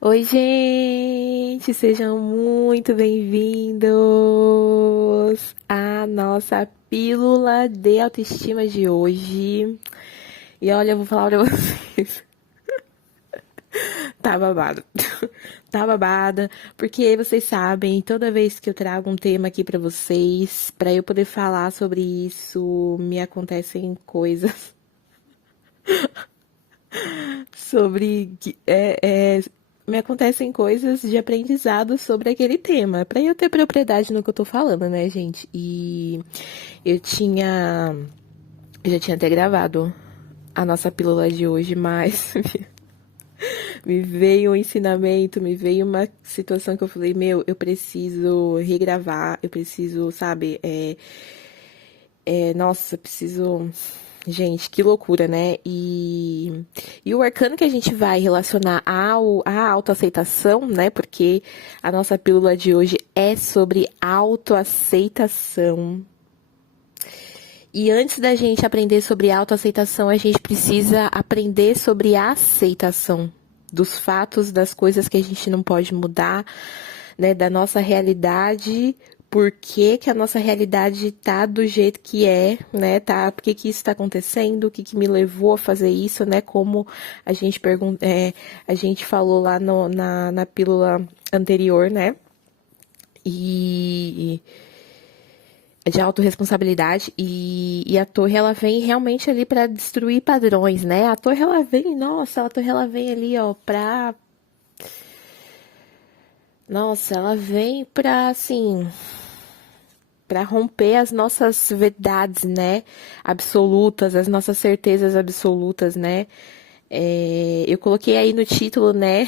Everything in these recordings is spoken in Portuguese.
Oi, gente! Sejam muito bem-vindos à nossa pílula de autoestima de hoje. E olha, eu vou falar pra vocês. Tá babado. Tá babada, porque vocês sabem, toda vez que eu trago um tema aqui pra vocês, pra eu poder falar sobre isso, me acontecem coisas sobre me acontecem coisas de aprendizado sobre aquele tema, para eu ter propriedade no que eu tô falando, né, gente? E eu tinha eu já tinha até gravado a nossa pílula de hoje, mas me veio um ensinamento, me veio uma situação que eu falei, meu, eu preciso regravar, eu preciso, sabe, nossa, preciso. Gente, que loucura, né? E o arcano que a gente vai relacionar à autoaceitação, né? Porque a nossa pílula de hoje é sobre autoaceitação. E antes da gente aprender sobre autoaceitação, a gente precisa aprender sobre a aceitação dos fatos, das coisas que a gente não pode mudar, né, da nossa realidade, por que que a nossa realidade tá do jeito que é, né, tá, por que que isso tá acontecendo, o que que me levou a fazer isso, né, como a gente a gente falou lá na pílula anterior, né, e de autorresponsabilidade e a torre ela vem realmente ali para destruir padrões, né? A torre ela vem, nossa, a torre ela vem ali, ó, pra nossa, ela vem pra assim, para romper as nossas verdades, né? Absolutas, as nossas certezas absolutas, né? Eu coloquei aí no título, né?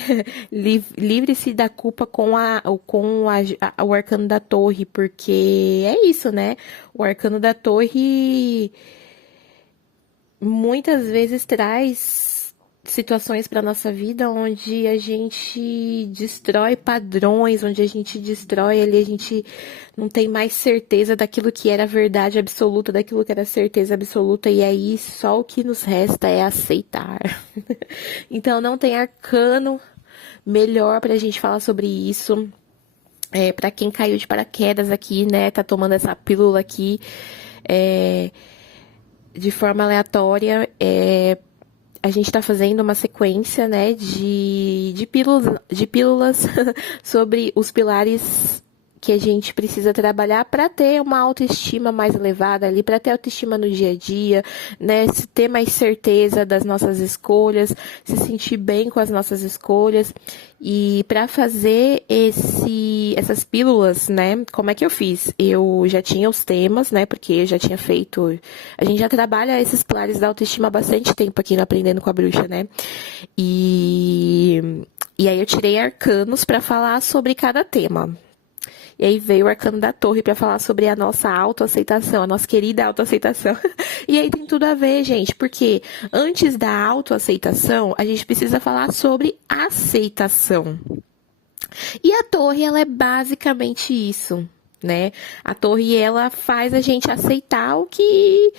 Livre-se da culpa o arcano da torre, porque é isso, né? O arcano da torre muitas vezes traz situações para nossa vida onde a gente destrói padrões, onde a gente destrói ali, a gente não tem mais certeza daquilo que era verdade absoluta, daquilo que era certeza absoluta, e aí só o que nos resta é aceitar. Então não tem arcano melhor pra gente falar sobre isso. Para quem caiu de paraquedas aqui, né, tá tomando essa pílula aqui, é, de forma aleatória, a gente está fazendo uma sequência, né, de pílulas sobre os pilares que a gente precisa trabalhar para ter uma autoestima mais elevada ali, para ter autoestima no dia a dia, né, se ter mais certeza das nossas escolhas, se sentir bem com as nossas escolhas. E para fazer essas pílulas, né, como é que eu fiz? Eu já tinha os temas, né, porque eu já tinha feito, a gente já trabalha esses pilares da autoestima há bastante tempo aqui no Aprendendo com a Bruxa, né? E aí eu tirei arcanos para falar sobre cada tema. E aí veio o arcano da torre para falar sobre a nossa autoaceitação, a nossa querida autoaceitação. E aí tem tudo a ver, gente, porque antes da autoaceitação, a gente precisa falar sobre aceitação. E a torre, ela é basicamente isso, né? A torre, ela faz a gente aceitar o que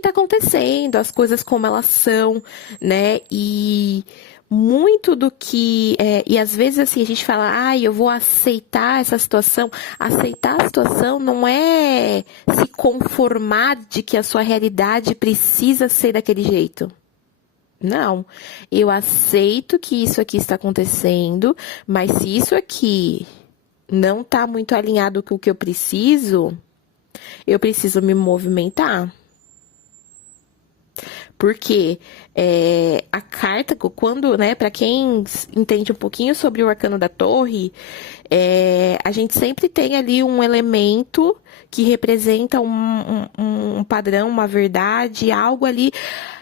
tá acontecendo, as coisas como elas são, né? E muito do que e às vezes assim a gente fala, eu vou aceitar essa situação. Aceitar a situação não é se conformar de que a sua realidade precisa ser daquele jeito. Não, eu aceito que isso aqui está acontecendo, mas se isso aqui não está muito alinhado com o que eu preciso me movimentar. Porque a carta, quando, né, para quem entende um pouquinho sobre o arcano da torre, a gente sempre tem ali um elemento que representa um padrão, uma verdade, algo ali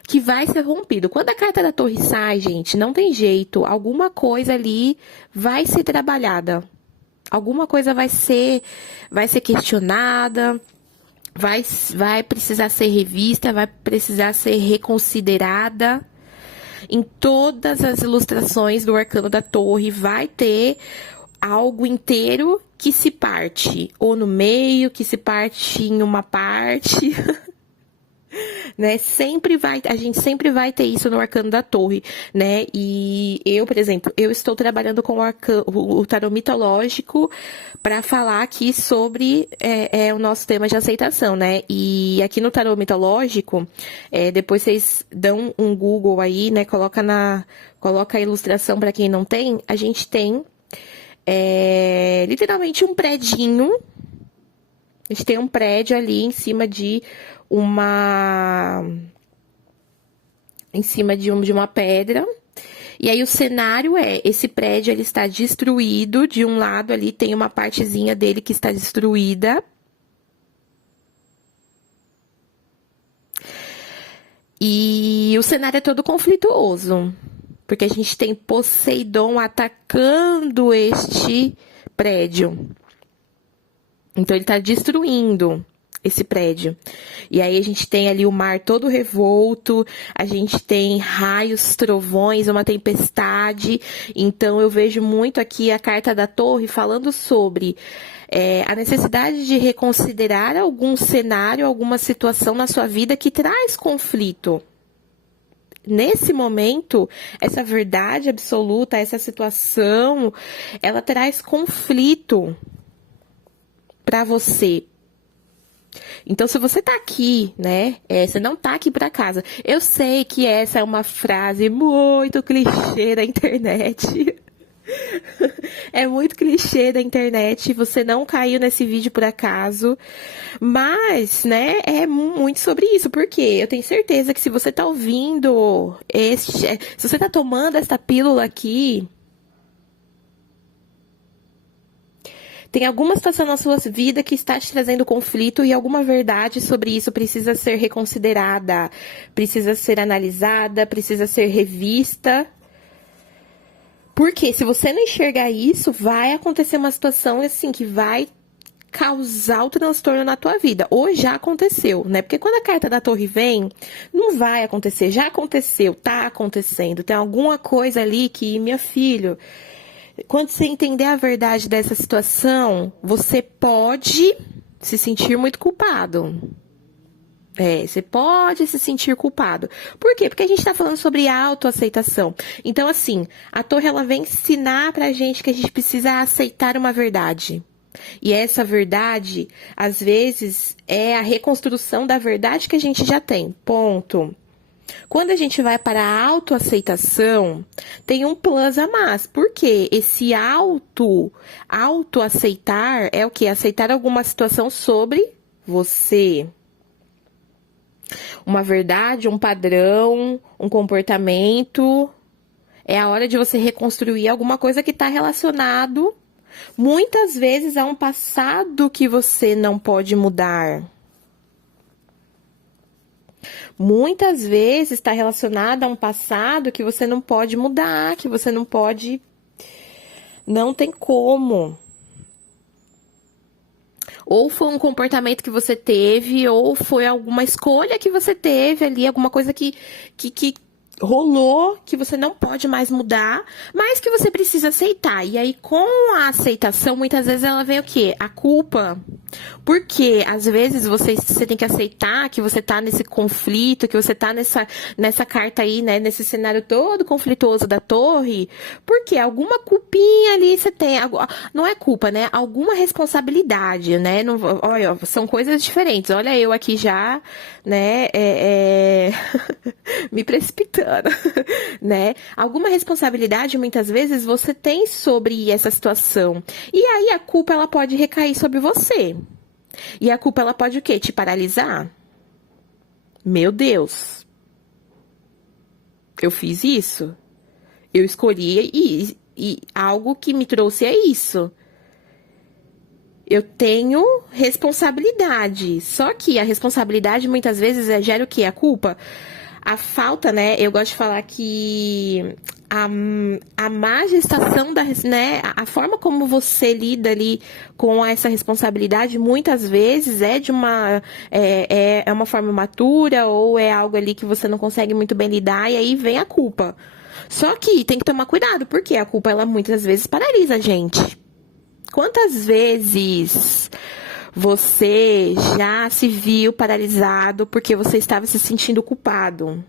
que vai ser rompido. Quando a carta da torre sai, gente, não tem jeito, alguma coisa ali vai ser trabalhada. Alguma coisa vai ser questionada, vai precisar ser revista, vai precisar ser reconsiderada. Em todas as ilustrações do arcano da torre vai ter algo inteiro que se parte, ou no meio, que se parte em uma parte. né? A gente sempre vai ter isso no arcano da torre, né? E eu, por exemplo, eu estou trabalhando com o tarô mitológico para falar aqui sobre o nosso tema de aceitação, né? E aqui no tarô mitológico, depois vocês dão um Google aí, né? Coloca a ilustração para quem não tem. A gente tem literalmente um predinho. A gente tem um prédio ali em cima de uma pedra. E aí o cenário esse prédio ele está destruído, de um lado ali tem uma partezinha dele que está destruída. E o cenário é todo conflituoso, porque a gente tem Poseidon atacando este prédio. Então ele está destruindo esse prédio. E aí a gente tem ali o mar todo revolto, a gente tem raios, trovões, uma tempestade. Então eu vejo muito aqui a carta da torre falando sobre a necessidade de reconsiderar algum cenário, alguma situação na sua vida que traz conflito. Nesse momento, essa verdade absoluta, essa situação, ela traz conflito para você. Então, se você tá aqui, né, você não tá aqui por acaso. Eu sei que essa é uma frase muito clichê da internet. É muito clichê da internet, você não caiu nesse vídeo por acaso. Mas, né, é muito sobre isso, porque eu tenho certeza que se você tá ouvindo, se você tá tomando essa pílula aqui, tem alguma situação na sua vida que está te trazendo conflito e alguma verdade sobre isso precisa ser reconsiderada, precisa ser analisada, precisa ser revista. Porque se você não enxergar isso, vai acontecer uma situação assim que vai causar o transtorno na tua vida. Ou já aconteceu, né? Porque quando a carta da torre vem, não vai acontecer. Já aconteceu, tá acontecendo. Tem alguma coisa ali que, meu filho, quando você entender a verdade dessa situação, você pode se sentir muito culpado. Você pode se sentir culpado. Por quê? Porque a gente tá falando sobre autoaceitação. Então, assim, a torre, ela vem ensinar pra gente que a gente precisa aceitar uma verdade. E essa verdade, às vezes, é a reconstrução da verdade que a gente já tem. Ponto. Quando a gente vai para a autoaceitação, tem um plus a mais. Por quê? Esse autoaceitar é o quê? Aceitar alguma situação sobre você. Uma verdade, um padrão, um comportamento. É a hora de você reconstruir alguma coisa que está relacionado, muitas vezes, a um passado que você não pode mudar. Muitas vezes está relacionado a um passado que você não pode mudar, que você não pode... Não tem como. Ou foi um comportamento que você teve, ou foi alguma escolha que você teve ali, alguma coisa que rolou, que você não pode mais mudar, mas que você precisa aceitar. E aí, com a aceitação, muitas vezes ela vem o quê? A culpa. Porque, às vezes, você tem que aceitar que você tá nesse conflito, que você tá nessa carta aí, né? Nesse cenário todo conflituoso da torre. Porque alguma culpinha ali você tem. Não é culpa, né? Alguma responsabilidade, né? Não, olha, são coisas diferentes. Olha eu aqui já, né? Me precipitando. Né? Alguma responsabilidade, muitas vezes, você tem sobre essa situação. E aí, a culpa, ela pode recair sobre você. E a culpa, ela pode o quê? Te paralisar? Meu Deus. Eu fiz isso? Eu escolhi e algo que me trouxe é isso. Eu tenho responsabilidade. Só que a responsabilidade, muitas vezes, gera o quê? A culpa? A falta, né? Eu gosto de falar que a má gestação né? A forma como você lida ali com essa responsabilidade, muitas vezes é de uma uma forma matura ou é algo ali que você não consegue muito bem lidar e aí vem a culpa. Só que tem que tomar cuidado, porque a culpa, ela muitas vezes paralisa a gente. Quantas vezes Você já se viu paralisado porque você estava se sentindo culpado.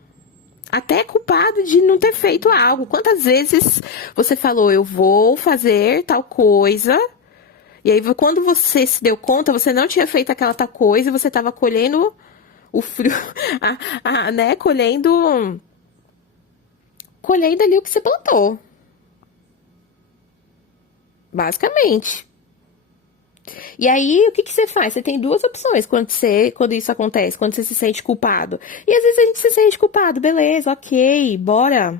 Até culpado de não ter feito algo. Quantas vezes você falou, eu vou fazer tal coisa, e aí quando você se deu conta, você não tinha feito aquela tal coisa, e você estava colhendo o fruto, né? Colhendo ali o que você plantou. Basicamente. E aí, o que que você faz? Você tem duas opções quando isso acontece, quando você se sente culpado. E às vezes a gente se sente culpado, beleza, ok, bora.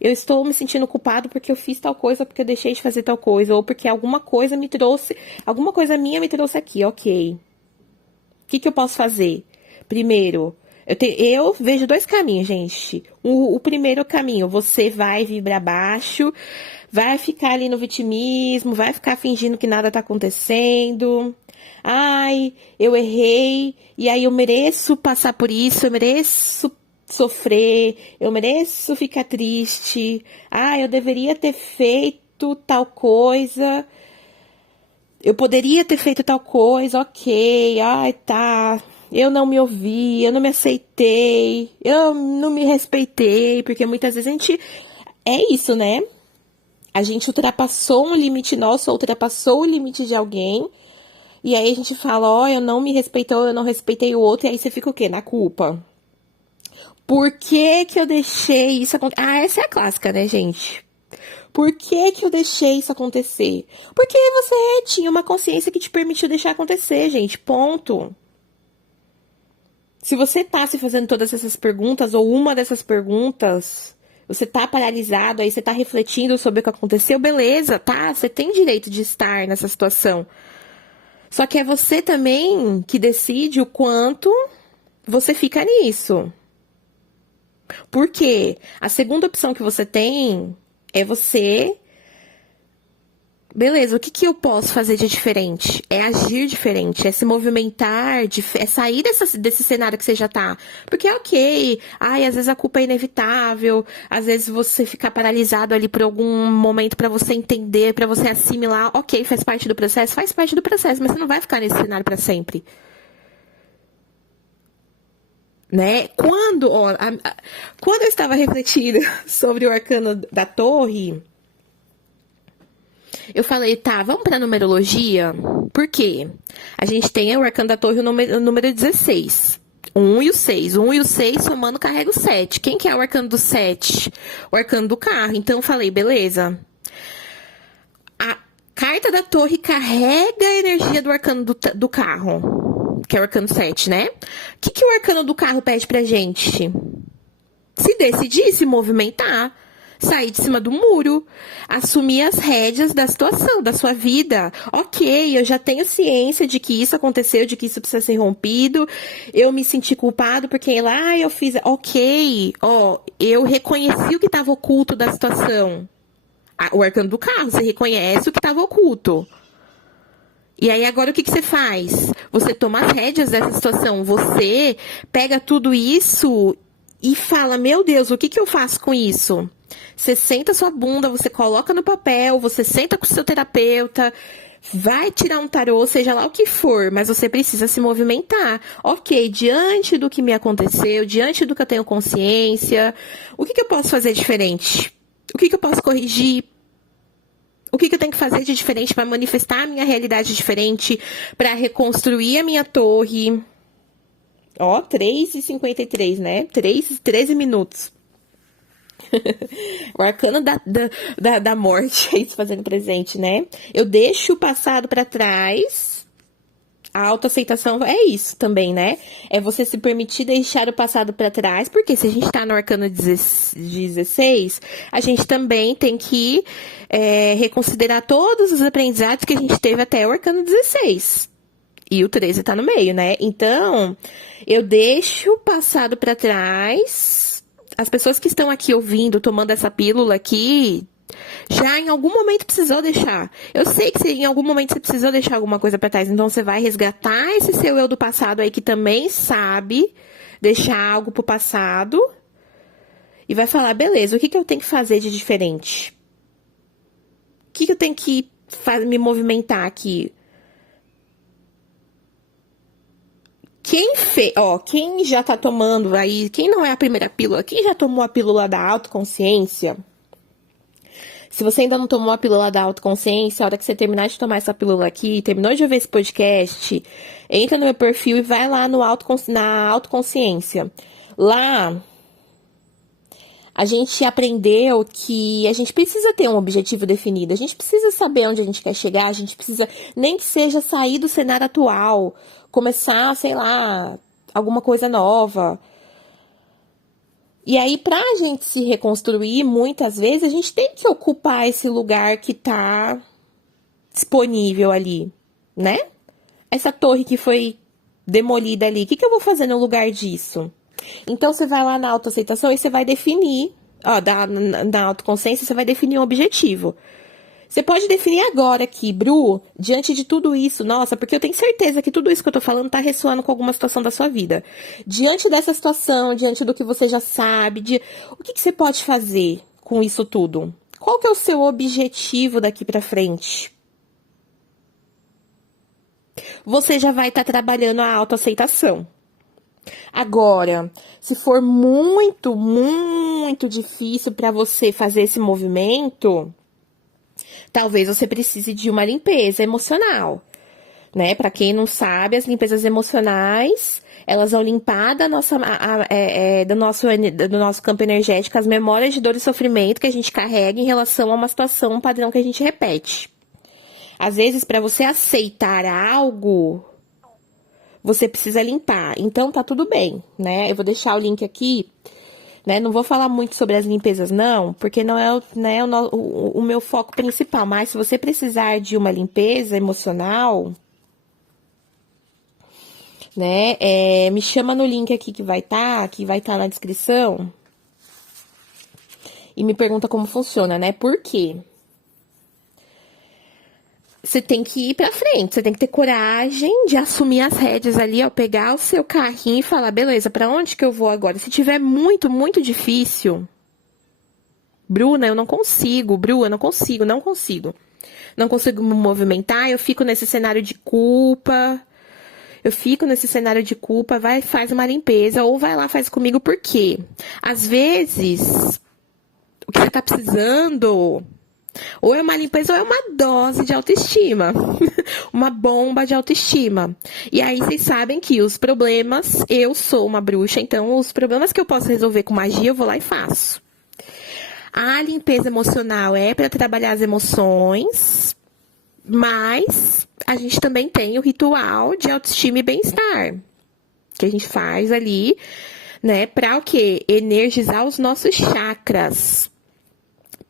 Eu estou me sentindo culpado porque eu fiz tal coisa, porque eu deixei de fazer tal coisa, ou porque alguma coisa me trouxe, alguma coisa minha me trouxe aqui, ok. O que que eu posso fazer? Primeiro, eu vejo dois caminhos, gente. O primeiro caminho, você vai vibrar baixo, vai ficar ali no vitimismo, vai ficar fingindo que nada tá acontecendo. Ai, eu errei, e aí eu mereço passar por isso, eu mereço sofrer, eu mereço ficar triste. Ah, eu deveria ter feito tal coisa. Eu poderia ter feito tal coisa, ok. Ai, tá. Eu não me ouvi, eu não me aceitei, eu não me respeitei, porque muitas vezes a gente. É isso, né? A gente ultrapassou um limite nosso, ultrapassou o limite de alguém, e aí a gente fala, ó, eu não me respeitou, eu não respeitei o outro, e aí você fica o quê? Na culpa. Por que que eu deixei isso acontecer? Ah, essa é a clássica, né, gente? Por que que eu deixei isso acontecer? Porque você tinha uma consciência que te permitiu deixar acontecer, gente. Ponto. Se você tá se fazendo todas essas perguntas, ou uma dessas perguntas, você tá paralisado, aí você tá refletindo sobre o que aconteceu, beleza, tá? Você tem direito de estar nessa situação. Só que é você também que decide o quanto você fica nisso. Por quê? A segunda opção que você tem é você. Beleza, o que que eu posso fazer de diferente? É agir diferente, é se movimentar, é sair desse cenário que você já tá. Porque é ok, ai, às vezes a culpa é inevitável, às vezes você ficar paralisado ali por algum momento pra você entender, pra você assimilar, ok, faz parte do processo, mas você não vai ficar nesse cenário pra sempre. Né? Quando eu estava refletindo sobre o arcano da torre, eu falei, tá, vamos pra numerologia? Por quê? A gente tem o arcano da torre, o número 16. 1 e o 6. 1 e o 6 somando carrega o 7. Quem que é o arcano do 7? O arcano do carro. Então eu falei, beleza. A carta da torre carrega a energia do arcano do carro, que é o arcano 7, né? O que que o arcano do carro pede pra gente? Se decidir, se movimentar, sair de cima do muro, assumir as rédeas da situação, da sua vida. Ok, eu já tenho ciência de que isso aconteceu, de que isso precisa ser rompido. Eu me senti culpado porque lá eu fiz. Ok, ó, eu reconheci o que estava oculto da situação. O arcano do carro, você reconhece o que estava oculto. E aí agora o que que você faz? Você toma as rédeas dessa situação, você pega tudo isso e fala, meu Deus, o que que eu faço com isso? Você senta sua bunda, você coloca no papel, você senta com o seu terapeuta, vai tirar um tarô, seja lá o que for, mas você precisa se movimentar. Ok, diante do que me aconteceu, diante do que eu tenho consciência, o que que eu posso fazer diferente? O que que eu posso corrigir? O que que eu tenho que fazer de diferente para manifestar a minha realidade diferente, para reconstruir a minha torre? Ó, 3h53, né? 13 minutos. O arcano da morte aí se fazendo presente, né? Eu deixo o passado para trás. A autoaceitação é isso também, né? É você se permitir deixar o passado para trás, porque se a gente tá no arcano 16, a gente também tem que reconsiderar todos os aprendizados que a gente teve até o arcano 16. E o 13 tá no meio, né? Então, eu deixo o passado para trás. As pessoas que estão aqui ouvindo, tomando essa pílula aqui, já em algum momento precisou deixar. Eu sei que em algum momento você precisou deixar alguma coisa pra trás. Então você vai resgatar esse seu eu do passado aí que também sabe deixar algo pro passado. E vai falar, beleza, o que que eu tenho que fazer de diferente? O que que eu tenho que me movimentar aqui? Quem já tá tomando aí, quem não é a primeira pílula, quem já tomou a pílula da autoconsciência, se você ainda não tomou a pílula da autoconsciência, a hora que você terminar de tomar essa pílula aqui, terminou de ouvir esse podcast, entra no meu perfil e vai lá no na autoconsciência. Lá, a gente aprendeu que a gente precisa ter um objetivo definido, a gente precisa saber onde a gente quer chegar, a gente precisa, nem que seja sair do cenário atual, começar, sei lá, alguma coisa nova. E aí, pra gente se reconstruir, muitas vezes, a gente tem que ocupar esse lugar que tá disponível ali, né? Essa torre que foi demolida ali, o que eu vou fazer no lugar disso? Então, você vai lá na autoaceitação e você vai definir, na autoconsciência, você vai definir um objetivo. Você pode definir agora aqui, Bru, diante de tudo isso, nossa, porque eu tenho certeza que tudo isso que eu tô falando tá ressoando com alguma situação da sua vida. Diante dessa situação, diante do que você já sabe, o que você pode fazer com isso tudo? Qual que é o seu objetivo daqui pra frente? Você já vai estar trabalhando a autoaceitação. Agora, se for muito, muito difícil para você fazer esse movimento, talvez você precise de uma limpeza emocional, né? Para quem não sabe, as limpezas emocionais, elas vão limpar do nosso campo energético as memórias de dor e sofrimento que a gente carrega em relação a uma situação, um padrão que a gente repete. Às vezes, para você aceitar algo, você precisa limpar. Então, tá tudo bem, né? Eu vou deixar o link aqui, né? Não vou falar muito sobre as limpezas, não, porque não é, o meu foco principal. Mas se você precisar de uma limpeza emocional, né? Me chama no link aqui que vai estar na descrição. E me pergunta como funciona, né? Por quê? Você tem que ir pra frente, você tem que ter coragem de assumir as rédeas ali, ó, pegar o seu carrinho e falar, beleza, pra onde que eu vou agora? Se tiver muito, muito difícil, Bruna, eu não consigo, não consigo. Não consigo me movimentar, eu fico nesse cenário de culpa, vai, faz uma limpeza, ou vai lá, faz comigo, por quê? Às vezes, o que você tá precisando... ou é uma limpeza ou é uma dose de autoestima. Uma bomba de autoestima. E aí vocês sabem que os problemas, eu sou uma bruxa, então os problemas que eu posso resolver com magia, eu vou lá e faço. A limpeza emocional é para trabalhar as emoções, mas a gente também tem o ritual de autoestima e bem-estar. Que a gente faz ali, né, para o quê? Energizar os nossos chakras.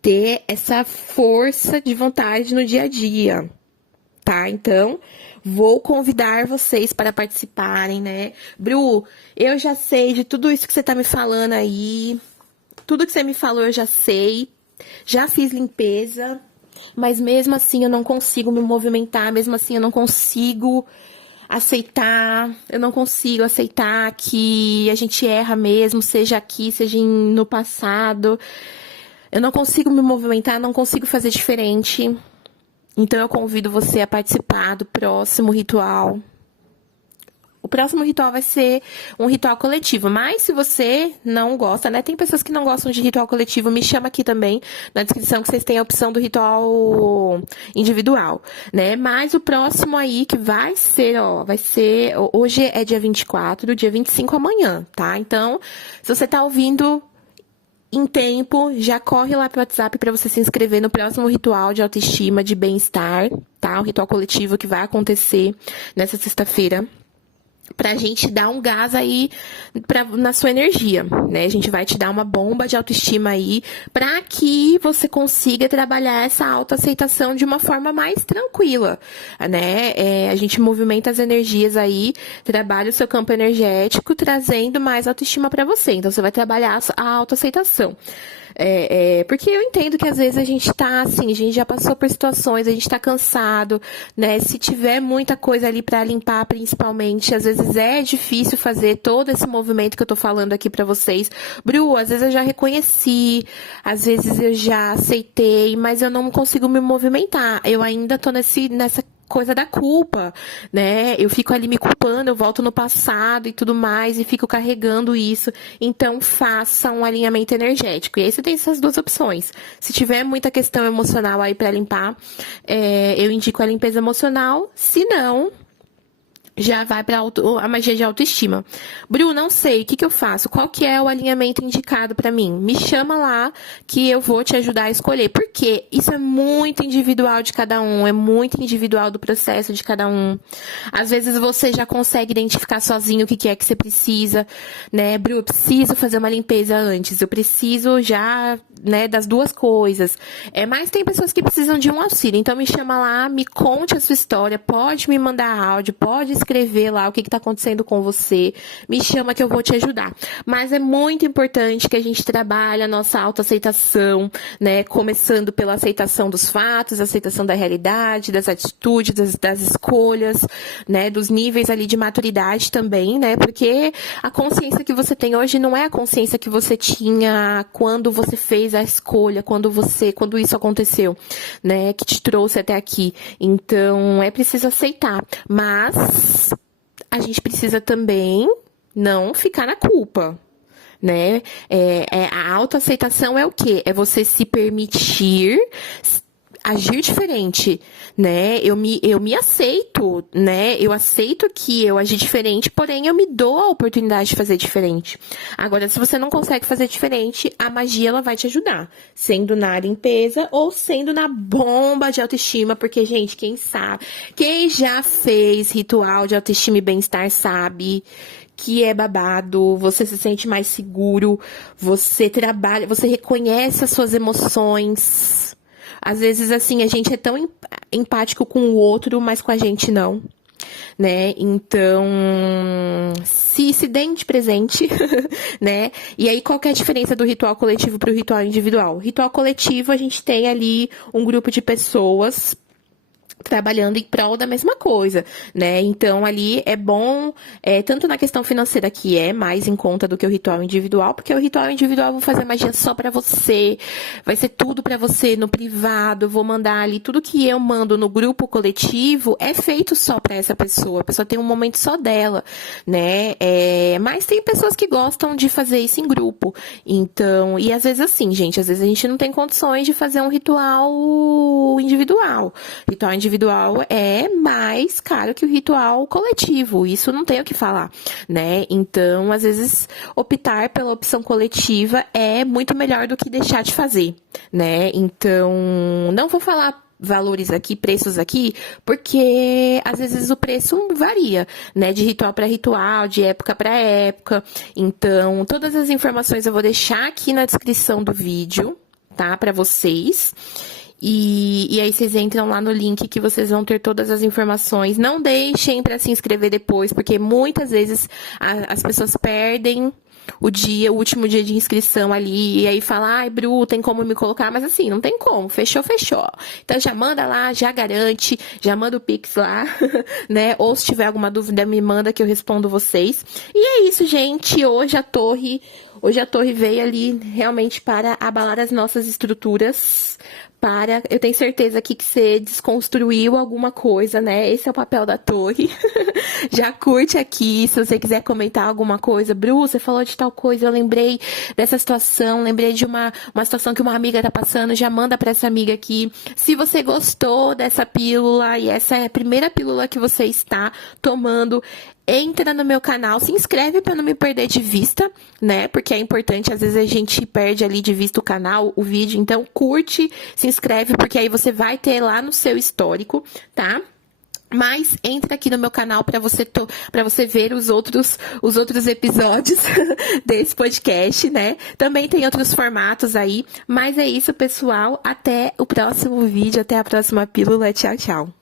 Ter essa força de vontade no dia a dia, tá? Então, vou convidar vocês para participarem, né? Bru, eu já sei de tudo isso que você tá me falando aí, tudo que você me falou eu já sei, já fiz limpeza, mas mesmo assim eu não consigo me movimentar, mesmo assim eu não consigo aceitar que a gente erra mesmo, seja aqui, seja no passado. Eu não consigo me movimentar, não consigo fazer diferente. Então, eu convido você a participar do próximo ritual. O próximo ritual vai ser um ritual coletivo. Mas, se você não gosta, né? Tem pessoas que não gostam de ritual coletivo. Me chama aqui também, na descrição, que vocês têm a opção do ritual individual, né? Mas o próximo aí, que vai ser... Hoje é dia 24, dia 25 amanhã, tá? Então, se você tá ouvindo... em tempo, já corre lá pro WhatsApp para você se inscrever no próximo ritual de autoestima, de bem-estar, tá? Um ritual coletivo que vai acontecer nessa sexta-feira. Pra gente dar um gás aí na sua energia, né? A gente vai te dar uma bomba de autoestima aí pra que você consiga trabalhar essa autoaceitação de uma forma mais tranquila, né? A gente movimenta as energias aí, trabalha o seu campo energético, trazendo mais autoestima pra você. Então, você vai trabalhar a autoaceitação. Porque eu entendo que às vezes a gente tá assim, a gente já passou por situações, a gente tá cansado, né? Se tiver muita coisa ali pra limpar, principalmente, às vezes é difícil fazer todo esse movimento que eu tô falando aqui pra vocês. Bru, às vezes eu já reconheci, às vezes eu já aceitei, mas eu não consigo me movimentar. Eu ainda tô nessa coisa da culpa, né? Eu fico ali me culpando, eu volto no passado e tudo mais, e fico carregando isso. Então, faça um alinhamento energético. E aí você tem essas duas opções. Se tiver muita questão emocional aí pra limpar, eu indico a limpeza emocional. Se não, já vai para a magia de autoestima. Bru, não sei, o que eu faço? Qual que é o alinhamento indicado para mim? Me chama lá que eu vou te ajudar a escolher. Porque isso é muito individual de cada um, é muito individual do processo de cada um. Às vezes você já consegue identificar sozinho o que é que você precisa, né? Bru, eu preciso fazer uma limpeza antes, eu preciso já, né, das duas coisas. Mas tem pessoas que precisam de um auxílio, então me chama lá, me conte a sua história, pode me mandar áudio, pode escrever lá o que está acontecendo com você, me chama que eu vou te ajudar. Mas é muito importante que a gente trabalhe a nossa autoaceitação, né? Começando pela aceitação dos fatos, aceitação da realidade, das atitudes, das escolhas, né? Dos níveis ali de maturidade também, né? Porque a consciência que você tem hoje não é a consciência que você tinha quando você fez a escolha, quando isso aconteceu, né? Que te trouxe até aqui. Então, é preciso aceitar. Mas a gente precisa também não ficar na culpa, né? A autoaceitação é o quê? É você se permitir agir diferente, né? Eu me aceito, né? Eu aceito que eu agi diferente, porém eu me dou a oportunidade de fazer diferente. Agora, se você não consegue fazer diferente, a magia ela vai te ajudar, sendo na limpeza ou sendo na bomba de autoestima, porque, gente, quem sabe, quem já fez ritual de autoestima e bem-estar sabe que é babado, você se sente mais seguro, você trabalha, você reconhece as suas emoções. Às vezes, assim, a gente é tão empático com o outro, mas com a gente não, né? Então, se deem de presente, né? E aí, qual que é a diferença do ritual coletivo para o ritual individual? Ritual coletivo, a gente tem ali um grupo de pessoas trabalhando em prol da mesma coisa, né? Então, ali é bom, tanto na questão financeira, que é mais em conta do que o ritual individual, porque o ritual individual eu vou fazer magia só pra você, vai ser tudo pra você no privado, vou mandar ali, tudo que eu mando no grupo coletivo é feito só pra essa pessoa, a pessoa tem um momento só dela, né? Mas tem pessoas que gostam de fazer isso em grupo, então, e às vezes assim, gente, às vezes a gente não tem condições de fazer um ritual individual. Ritual individual é mais caro que o ritual coletivo, isso não tem o que falar, né? Então, às vezes, optar pela opção coletiva é muito melhor do que deixar de fazer, né? Então, não vou falar valores aqui, preços aqui, porque às vezes o preço varia, né? De ritual para ritual, de época para época. Então, todas as informações eu vou deixar aqui na descrição do vídeo, tá? Para vocês. E aí vocês entram lá no link que vocês vão ter todas as informações. Não deixem para se inscrever depois, porque muitas vezes as pessoas perdem o último dia de inscrição ali, e aí fala, ai, Bru, tem como me colocar? Mas assim, não tem como, fechou. Então já manda lá, já garante, já manda o Pix lá, né? Ou se tiver alguma dúvida, me manda que eu respondo vocês. E é isso, gente, hoje a torre veio ali realmente para abalar as nossas estruturas, eu tenho certeza aqui que você desconstruiu alguma coisa, né? Esse é o papel da torre. Já curte aqui, se você quiser comentar alguma coisa. Bru, você falou de tal coisa, eu lembrei dessa situação, lembrei de uma situação que uma amiga tá passando, já manda pra essa amiga aqui. Se você gostou dessa pílula, e essa é a primeira pílula que você está tomando, entra no meu canal, se inscreve para não me perder de vista, né? Porque é importante, às vezes a gente perde ali de vista o canal, o vídeo. Então, curte, se inscreve, porque aí você vai ter lá no seu histórico, tá? Mas entra aqui no meu canal para você ver os outros episódios desse podcast, né? Também tem outros formatos aí. Mas é isso, pessoal. Até o próximo vídeo, até a próxima pílula. Tchau, tchau.